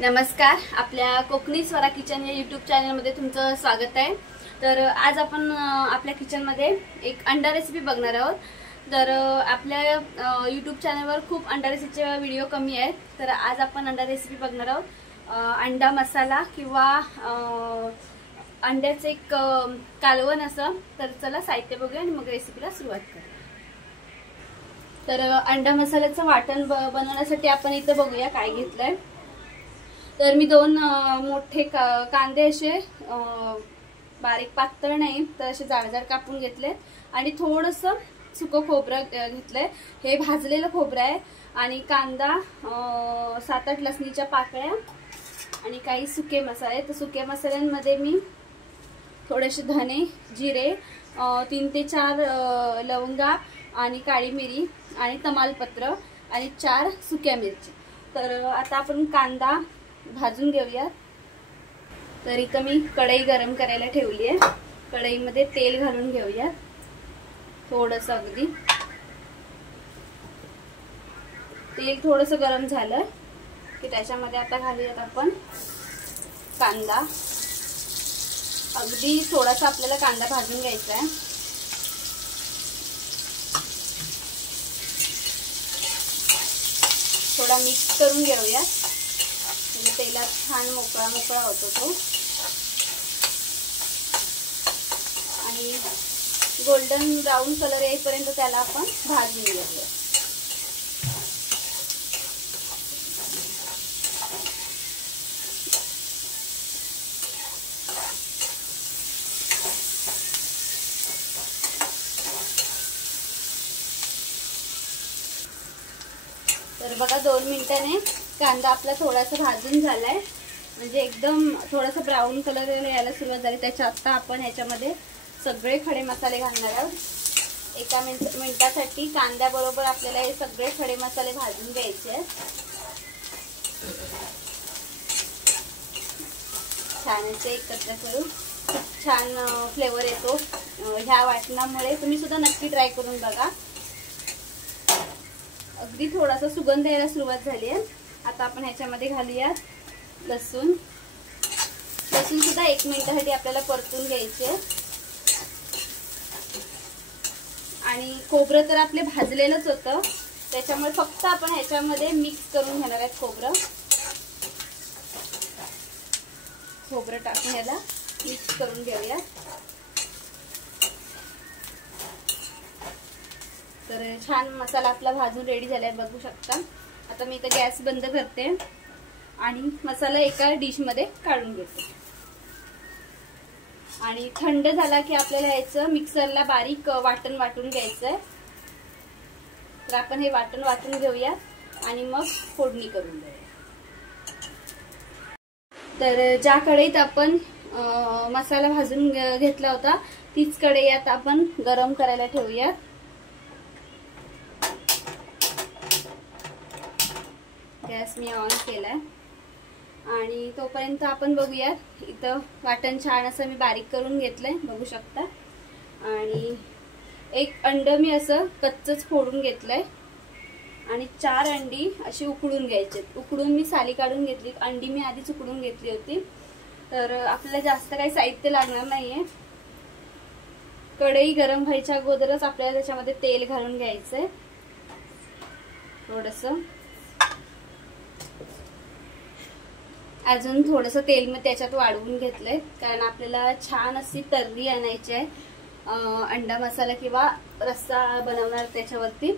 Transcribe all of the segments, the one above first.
नमस्कार, आपल्या कोकणी स्वरा किचन या यूट्यूब चॅनलमध्ये तुमचं स्वागत आहे। तर आज आपण आपल्या किचनमध्ये एक अंडा रेसिपी बघणार आहोत। तर आपल्या यूट्यूब चॅनलवर खूप अंडा रेसिपीचे व्हिडिओ कमी आहेत, तर आज आपण अंडा रेसिपी बघणार आहोत। अंडा मसाला किंवा अंड्याचे एक कालवण असं। तर चला साहित्य बघूया आणि मग रेसिपीला सुरुवात करूया। तर अंडा मसाल्याचं वाटण बनवण्यासाठी आपण इथे बघूया काय घेतलंय। तर मी दोन मोठे कांदे असे बारीक पातळ नाही तर असे जाड कापून घेतले आणि थोडंसं सुकं खोबरं घेतलंय। हे भाजलेलं खोबरं आहे आणि कांदा, 7-8 लसणीच्या पाकळ्या आणि काही सुके मसाले। तर सुके मसाल्यांमध्ये मी थोडेसे धने, जिरे, 3 ते 4 लवंगा आणि काळी मिरी आणि तमालपत्र आणि 4 सुक्या मिरची। तर आता आपण कांदा भाजून घेऊया। तर इथं मी कढई गरम करायला ठेवली आहे। कढईमध्ये तेल घालून घेऊया थोडंसं, अगदी तेल थोडंसं गरम झालं की त्याच्यामध्ये आता घालूयात आपण कांदा। अगदी थोडासा आपल्याला कांदा भाजून घ्यायचा आहे। थोडा मिक्स करून घेऊया म्हणजे तेलात छान मोकळा होतो तो आणि गोल्डन ब्राऊन कलर येईपर्यंत त्याला आपण भाजून घेऊया। तर बघा 2 मिनिटांनी कांदा आपला थोडासा भाजून झालाय, म्हणजे एकदम थोडासा ब्राऊन कलर यायला सुरुवात झाली। त्याच्या आता आपण ह्याच्यामध्ये सगळे खडे मसाले घालणार आहोत। 1 मिनिटासाठी कांद्याबरोबर आपल्याला हे सगळे खडे मसाले भाजून घ्यायचे आहेत। छान असे एकत्र करून खूप छान फ्लेवर येतो ह्या वाटणामुळे। तुम्ही सुद्धा नक्की ट्राय करून बघा। अगदी थोडासा सुगंध यायला सुरुवात झाली आहे। आता आपण ह्याच्यामध्ये घालूया लसूण सुद्धा 1 मिनिटासाठी आपल्याला परतून घ्यायचे। आणि खोबरं तर आपले भाजलेलंच होतं, त्याच्यामुळे फक्त आपण ह्याच्यामध्ये मिक्स करून घेणार आहेत खोबरं टाकून याला मिक्स करून घेऊया। तर छान मसाला आपला भाजून रेडी झालाय, बघू शकता। आता मी इथे गॅस बंद करते आणि मसाला एका डिश मध्ये काढून घेते आणि थंड झाला की आपल्याला याचं मिक्सरला बारीक वाटण वाटून घ्यायचंय। तर आपण हे वाटण वाटून घेऊया आणि मग फोडणी करून घेऊया। तर ज्या कढईत आपण मसाला भाजून घेतला होता तीच कढई आता आपण गरम करायला ठेवूया। गॅस मी ऑन केलाय आणि तोपर्यंत आपण बघूया इथं वाटण छान असं मी बारीक करून घेतलंय, बघू शकता। आणि 1 अंड मी असं कच्चच फोडून घेतलंय आणि 4 अंडी अशी उकडून घ्यायची। उकडून मी साली काढून घेतली, अंडी मी आधीच उकडून घेतली होती। तर आपल्याला जास्त काही साहित्य लागणार नाहीये। कढई गरम व्हायच्या अगोदरच आपल्याला त्याच्यामध्ये तेल घालून घ्यायचंय थोडंसं। अजून थोडंसं तेल मी त्याच्यात वाढवून घेतलंय, कारण आपल्याला छान अशी तर्री आणायची आहे अंडा मसाला किंवा रस्सा बनवणार त्याच्यावरती।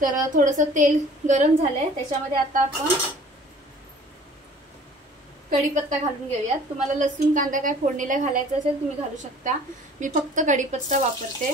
तर थोडंसं तेल गरम झालंय, त्याच्यामध्ये आता आपण कढीपत्ता घालून घेऊया। तुम्हाला लसूण कांदा काय फोडणीला घालायचं असेल तुम्ही घालू शकता, मी फक्त कढीपत्ता वापरते।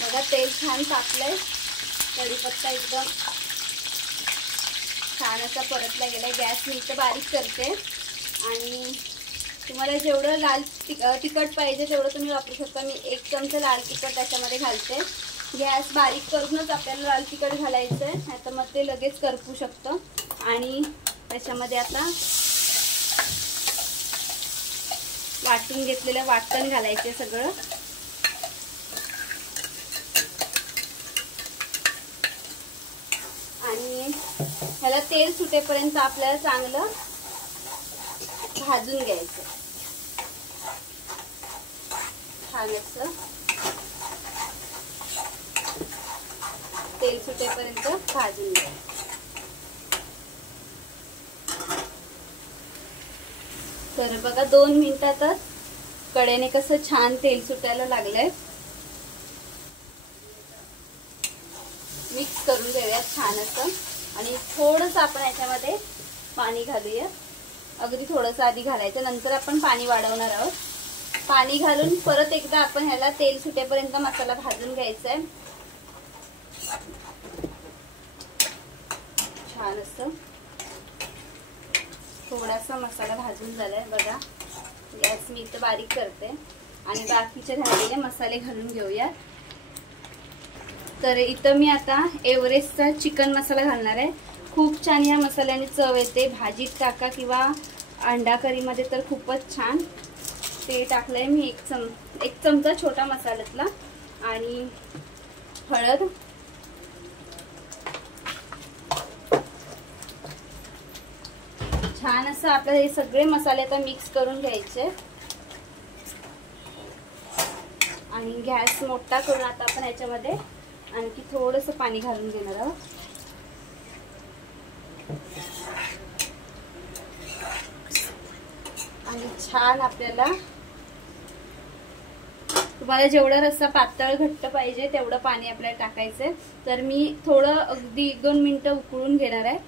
बघा तेल छान तापलंय, कढीपत्ता एकदम छान असा परतला गेलाय। गॅस मी इथं बारीक करते आणि तुम्हाला जेवढं लाल तिखट पाहिजे तेवढं तुम्ही वापरू शकता। मी 1 चमचा लाल तिखट त्याच्यामध्ये घालते। गॅस बारीक करूनच आपल्याला लाल तिखट घालायचं आहे, नाहीतर मग ते लगेच करपू शकतं। आणि त्याच्यामध्ये आता वाटून घेतलेलं वाटण घालायचे सगळं। तेल सुटेपर्यंत आपल्याला चांगलं भाजून घ्यायचं. छान असं तेल सुटेपर्यंत भाजून घ्यायचं. तर बघा 2 मिनिटातच कडेने कसं छान तेल सुटायला लागलंय. मिक्स करून घेऊया छान असं. आणि थोडंसं आपण याच्यामध्ये पाणी घालूया. अगदी थोडंसं आधी घालायचं, नंतर आपण पाणी वाढवणार आहोत. पाणी घालून परत एकदा आपण ह्याला तेल सुटेपर्यंत मसाला भाजून घ्यायचा आहे. छान असं थोडासा मसाला भाजून झालाय बघा. गॅस मी इथं बारीक करते आणि बाकीचे राहिलेले मसाले घालून घेऊया. तर इथं मी आता एव्हरेस्टचा चिकन मसाला घालणार आहे. खूप छान या मसाल्याने चव येते. भाजीत टाका किंवा अंडा करीमध्ये तर खूपच छान. ते टाकलंय मी एक चमचा छोटा मसाल्यातला. आणि हळद, छान असं आपलं हे सगळे मसाले आता मिक्स करून घ्यायचे. आणि गॅस मोठा करून आता आपण याच्यामध्ये आणखी थोडंसं पाणी घालून घेणार आहोत. आणि छान आपल्याला तुम्हाला जेवढा रस्सा पातळ घट्ट पाहिजे तेवढं पाणी आपल्याला टाकायचंय. तर मी थोडं अगदी 1-2 मिनिटं उकळून घेणार आहे.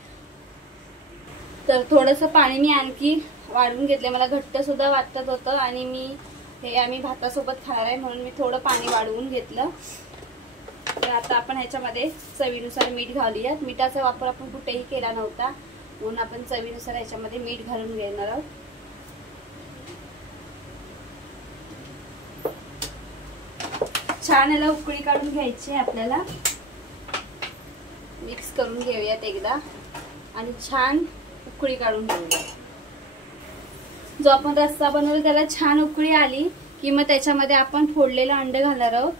तर थोडंसं पाणी मी आणखी वाढवून घेतले. मला घट्ट सुद्धा वाटत होतं आणि हे आम्ही भातासोबत खाणार आहे म्हणून मी थोडं पाणी वाढवून घेतलं. तर आता आपण ह्याच्यामध्ये चवीनुसार मीठ घालूयात. मिठाचा वापर आपण कुठेही केला नव्हता म्हणून आपण चवीनुसार ह्याच्यामध्ये मीठ घालून घेणार आहोत. छान याला उकळी काढून घ्यायची आपल्याला. मिक्स करून घेऊयात एकदा आणि छान उकळी काढून घेऊया. जो आपण रस्सा बनवला त्याला छान उकळी आली की मग त्याच्यामध्ये आपण फोडलेलं अंड घालणार आहोत.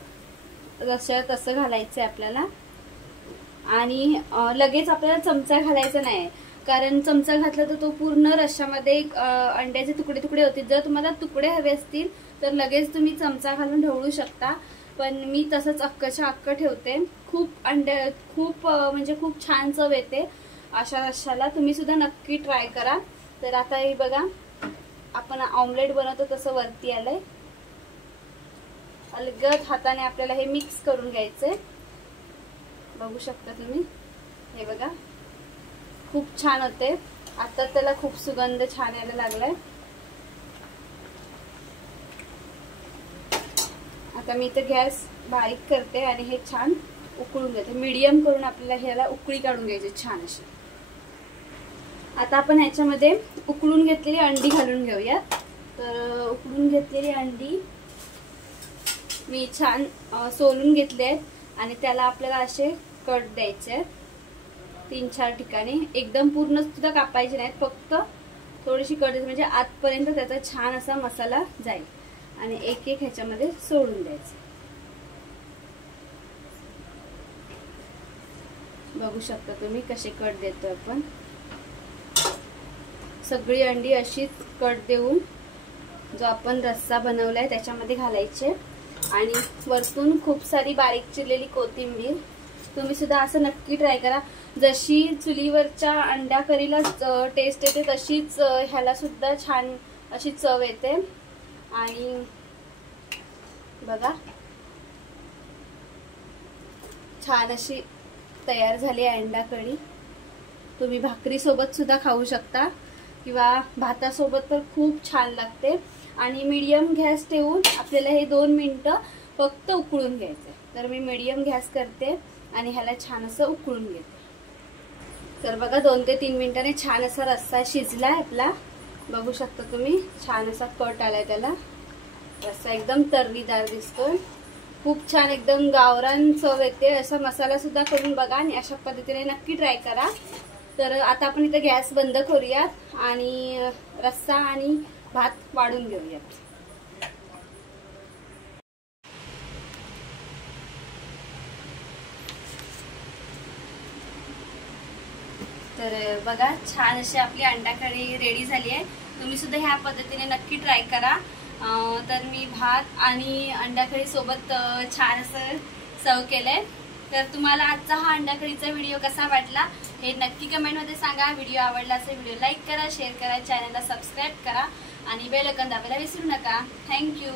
तसं घालायचंय आपल्याला. आणि लगेच आपल्याला चमचा घालायचा नाही, कारण चमचा घातला तर तो पूर्ण रश्श्यामध्ये अंड्याचे तुकडे तुकडे होतील. जर तुम्हाला तुकडे हवे असतील तर लगेच तुम्ही चमचा घालून ढवळू शकता, पण मी तसंच अख्खच्या अख्ख ठेवते. खूप म्हणजे खूप छान चव येते अशा रश्श्याला. तुम्ही सुद्धा नक्की ट्राय करा. तर आता हे बघा आपण ऑमलेट बनवतो तसं वरती आलंय. अलगद हाताने आपल्याला हे मिक्स करून घ्यायचंय. बघू शकता तुम्ही, हे बघा खूप छान होते. आता त्याला खूप सुगंध छान यायला लागलाय. आता मी इथे गॅस बारीक करते आणि हे छान उकळून घेते. मीडियम करून आपल्याला ह्याला उकळी काढून घ्यायची छान अशी. आता आपण ह्याच्यामध्ये उकळून घेतलेली अंडी घालून घेऊया. तर उकळून घेतलेली अंडी मी छान सोलून घेतले आहेत आणि त्याला आपल्याला असे कट द्यायचे 3-4 ठिकाणी. एकदम पूर्ण सुद्धा कापायचे नाहीत, फक्त थोडीशी कट द्यायची म्हणजे आतपर्यंत त्याचा छान असा मसाला जाईल. आणि एक एक ह्याच्यामध्ये सोडून द्यायचं. बघू शकता तुम्ही कसे कट देतो आपण. सगळी अंडी अशीच कट देऊन जो आपण रस्सा बनवलाय त्याच्यामध्ये घालायचे. आणि वरतून खूप सारी बारीक चिरलेली कोथिंबीर. तुम्ही सुद्धा असं नक्की ट्राय करा. जशी चुलीवरच्या अंडा करीला टेस्ट येते तशीच ह्याला सुद्धा छान अशी चव येते. आणि बघा छान अशी तयार झाली आहे अंडा कढी. तुम्ही भाकरी सोबत सुद्धा खाऊ शकता किंवा भातासोबत तर खूप छान लागते. आणि मीडियम गॅस ठेवून आपल्याला हे 2 मिनिटं फक्त उकळून घ्यायचे. तर मी मीडियम गॅस करते आणि ह्याला छान असं उकळून घेते. तर बघा 2 ते 3 मिनिटांनी छान असा रस्सा शिजलाय आपला. बघू शकता तुम्ही छान असा कट आलाय त्याला. रस्सा एकदम तर्रीदार दिसतोय. खूप छान एकदम गावरान चव येते. असा मसाला सुद्धा करून बघा आणि अशा पद्धतीने नक्की ट्राय करा. तर आता आपण इथे गॅस बंद करूयात आणि रस्सा आणि भात वाढून घेऊयात. तर बघा छान अशी आपली अंडा कढी रेडी झाली आहे. तुम्ही सुद्धा ह्या पद्धतीने नक्की ट्राय करा. तर मी भात आणि अंडा कढी सोबत छान असं सर्व केलंय. तर तुम्हाला आजचा हा अंडा कढीचा व्हिडिओ कसा वाटला हे नक्की कमेंटमध्ये सांगा. व्हिडिओ आवडला असेल व्हिडिओ लाईक करा, शेअर करा, चॅनलला सबस्क्राईब करा आणि बेल आयकॉन दाबायला विसरू नका. थँक्यू.